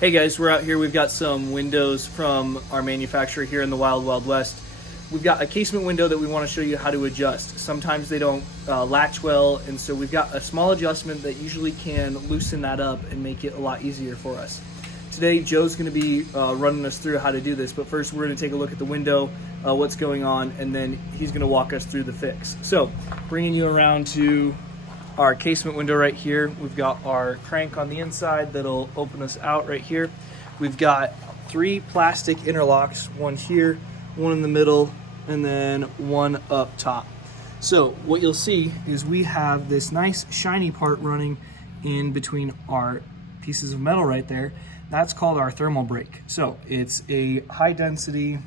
Hey guys, we're out here. We've got some windows from our manufacturer here in the Wild Wild West. We've got a casement window that we want to show you how to adjust. Sometimes they don't latch well, and so we've got a small adjustment that usually can loosen that up and make it a lot easier for us. Today, Joe's going to be running us through how to do this, but first we're going to take a look at the window, what's going on, and then he's going to walk us through the fix. So, bringing you around to our casement window right here. We've got our crank on the inside that'll open us out right here. We've got 3 plastic interlocks, one here, one in the middle, and then one up top. So what you'll see is we have this nice shiny part running in between our pieces of metal right there. That's called our thermal brake. So it's a high density,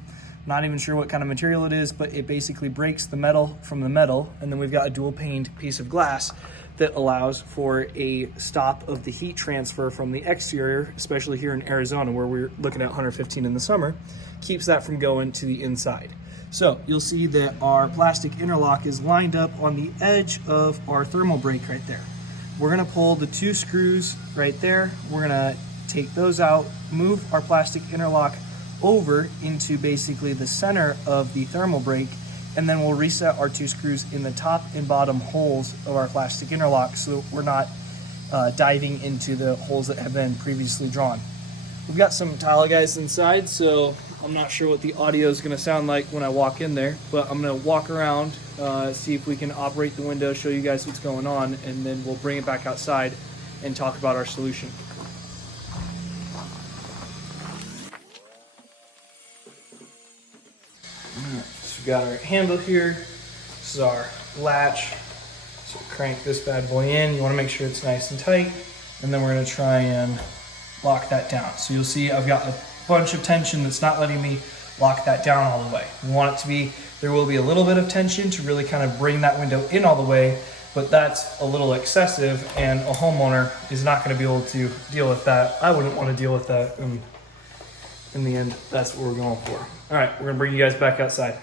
not even sure what kind of material it is, but it basically breaks the metal from the metal, and then we've got a dual paned piece of glass that allows for a stop of the heat transfer from the exterior, especially here in Arizona where we're looking at 115 in the summer, keeps that from going to the inside. So you'll see that our plastic interlock is lined up on the edge of our thermal brake right there. We're gonna pull the 2 screws right there. We're gonna take those out, move our plastic interlock over into basically the center of the thermal brake, and then we'll reset our 2 screws in the top and bottom holes of our plastic interlock so we're not diving into the holes that have been previously drawn. We've got some tile guys inside, so I'm not sure what the audio is going to sound like when I walk in there, but I'm going to walk around, see if we can operate the window, show you guys what's going on, and then we'll bring it back outside and talk about our solution. We've got our handle here. This is our latch. So crank this bad boy in. You want to make sure it's nice and tight, and then we're going to try and lock that down. So you'll see I've got a bunch of tension that's not letting me lock that down all the way. We want it to be, there will be a little bit of tension to really kind of bring that window in all the way, but that's a little excessive, and a homeowner is not going to be able to deal with that. I wouldn't want to deal with that. In the end, that's what we're going for. All right, we're going to bring you guys back outside.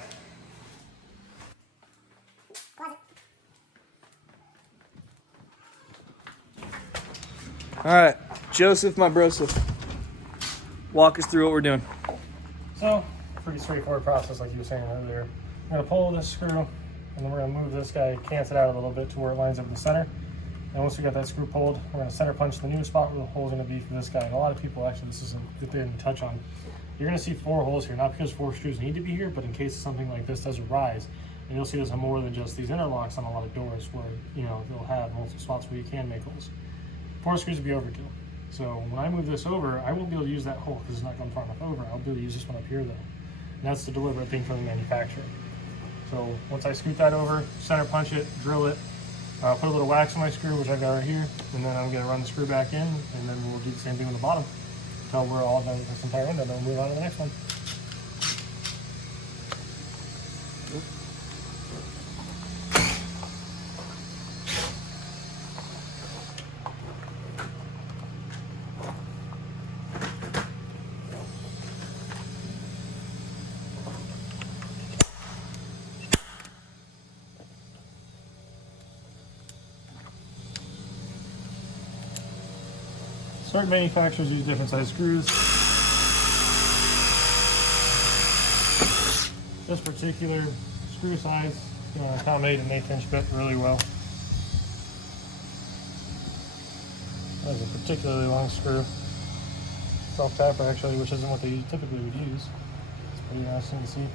All right, Joseph, my broseph, walk us through what we're doing. So, pretty straightforward process like you were saying earlier. We're gonna pull this screw, and then we're gonna move this guy, cant it out a little bit to where it lines up in the center. And once we got that screw pulled, we're gonna center punch the new spot where the hole's gonna be for this guy. And a lot of people, actually, this isn't that they didn't touch on. You're gonna see 4 holes here, not because 4 screws need to be here, but in case something like this does arise. And you'll see there's more than just these interlocks on a lot of doors where, you know, they'll have multiple spots where you can make holes. 4 screws would be overkill. So when I move this over, I won't be able to use that hole because it's not going far enough over. I'll be able to use this one up here though. And that's the deliberate thing from the manufacturer. So once I scoot that over, center punch it, drill it, put a little wax on my screw, which I've got right here, and then I'm going to run the screw back in, and then we'll do the same thing on the bottom until we're all done with this entire window. Then we'll move on to the next one. Certain manufacturers use different size screws. This particular screw size is going to accommodate an 1/8 inch bit really well. That's a particularly long screw. Self-tapper actually, which isn't what they typically would use. It's pretty interesting to see.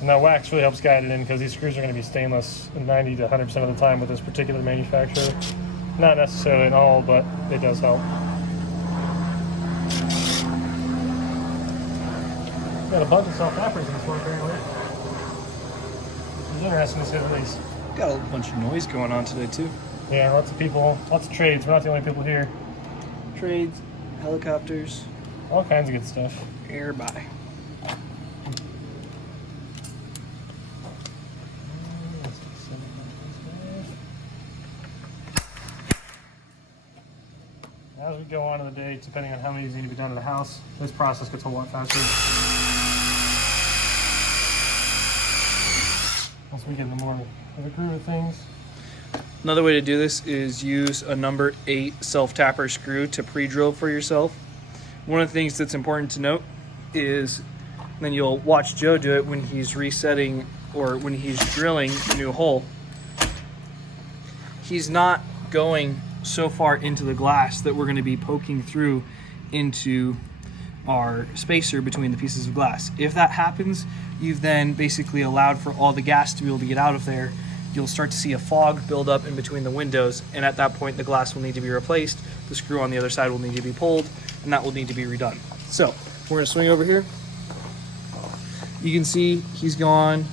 And that wax really helps guide it in because these screws are going to be stainless 90 to 100% of the time with this particular manufacturer. Not necessarily in all, but it does help. Got a bunch of self-tappers in this one apparently. It's interesting to say the least. Got a bunch of noise going on today too. Yeah, lots of people, lots of trades. We're not the only people here. Trades, helicopters, All kinds of good stuff. air by. As we go on in the day, depending on how many need to be done in the house, this process gets a whole lot faster. Once we get in the more of the groove of things. Another way to do this is use a number 8 self-tapper screw to pre-drill for yourself. One of the things that's important to note is, then you'll watch Joe do it when he's resetting or when he's drilling a new hole. He's not going so far into the glass that we're going to be poking through into our spacer between the pieces of glass. If that happens, you've then basically allowed for all the gas to be able to get out of there. You'll start to see a fog build up in between the windows, and at that point the glass will need to be replaced, the screw on the other side will need to be pulled, and that will need to be redone. So we're going to swing over here. You can see he's gone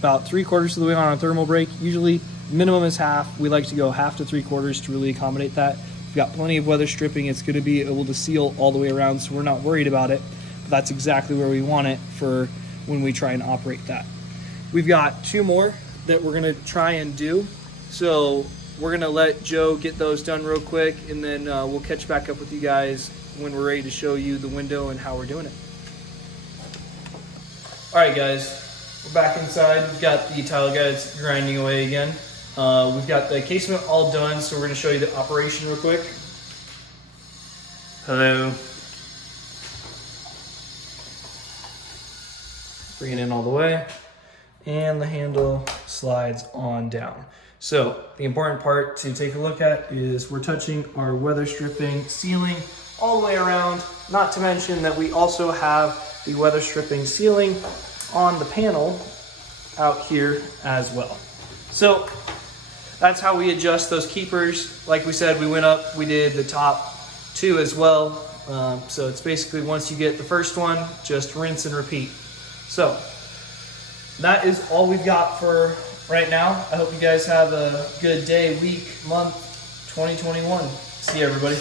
about 3/4 of the way on our thermal brake. Usually minimum is half. We like to go half to 3/4 to really accommodate that. We've got plenty of weather stripping. It's going to be able to seal all the way around, so we're not worried about it. But that's exactly where we want it for when we try and operate that. We've got 2 more that we're going to try and do. So we're going to let Joe get those done real quick, and then we'll catch back up with you guys when we're ready to show you the window and how we're doing it. All right, guys, we're back inside. We've got the tile guys grinding away again. We've got the casement all done, so we're going to show you the operation real quick. Hello. Bring it in all the way, and the handle slides on down. So the important part to take a look at is we're touching our weather stripping ceiling all the way around, not to mention that we also have the weather stripping ceiling on the panel out here as well. So that's how we adjust those keepers. Like we said, we went up, we did the top 2 as well. So it's basically once you get the first one, just rinse and repeat. So that is all we've got for right now. I hope you guys have a good day, week, month, 2021. See you, everybody.